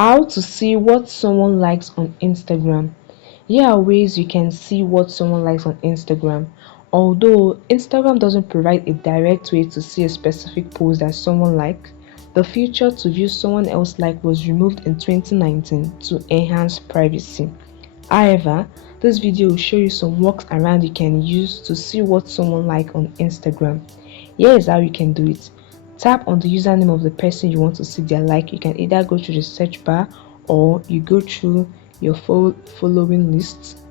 How to see what someone likes on Instagram. Here are ways you can see what someone likes on Instagram. Although Instagram doesn't provide a direct way to see a specific post that someone liked, the feature to view someone else like was removed in 2019 to enhance privacy. However, this video will show you some workaround you can use to see what someone likes on Instagram. Here is how you can do it. Tap on the username of the person you want to see their like. You can either go through the search bar or you go through your following list.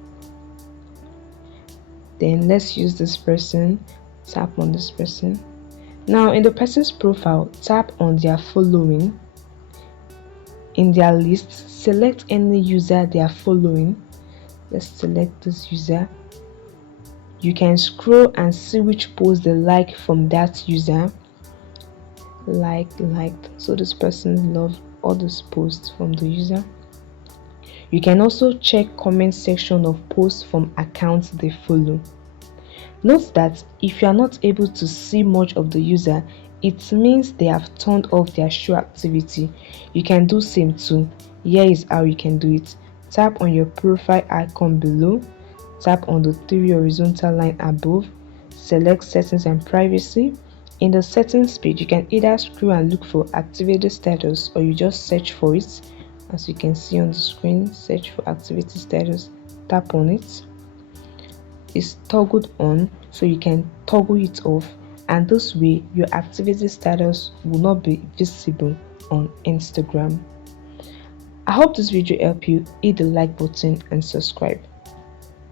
Then let's use this person. Tap on this person. Now in the person's profile, tap on their following. In their list, select any user they are following. Let's select this user. You can scroll and see which post they like from that user. Liked. So this person loved all these posts from the user. You can also check comment section of posts from accounts they follow. Note that if you are not able to see much of the user, it means they have turned off their show activity. You can do same too. Here is how you can do it. Tap on your profile icon below. Tap on the three horizontal line above. Select settings and privacy. In the settings page, you can either scroll and look for activity status or you just search for it. As you can see on the screen, search for activity status. Tap on it. It's toggled on, so you can toggle it off, and this way your activity status will not be visible on Instagram. I hope this video helped you. Hit the like button and subscribe.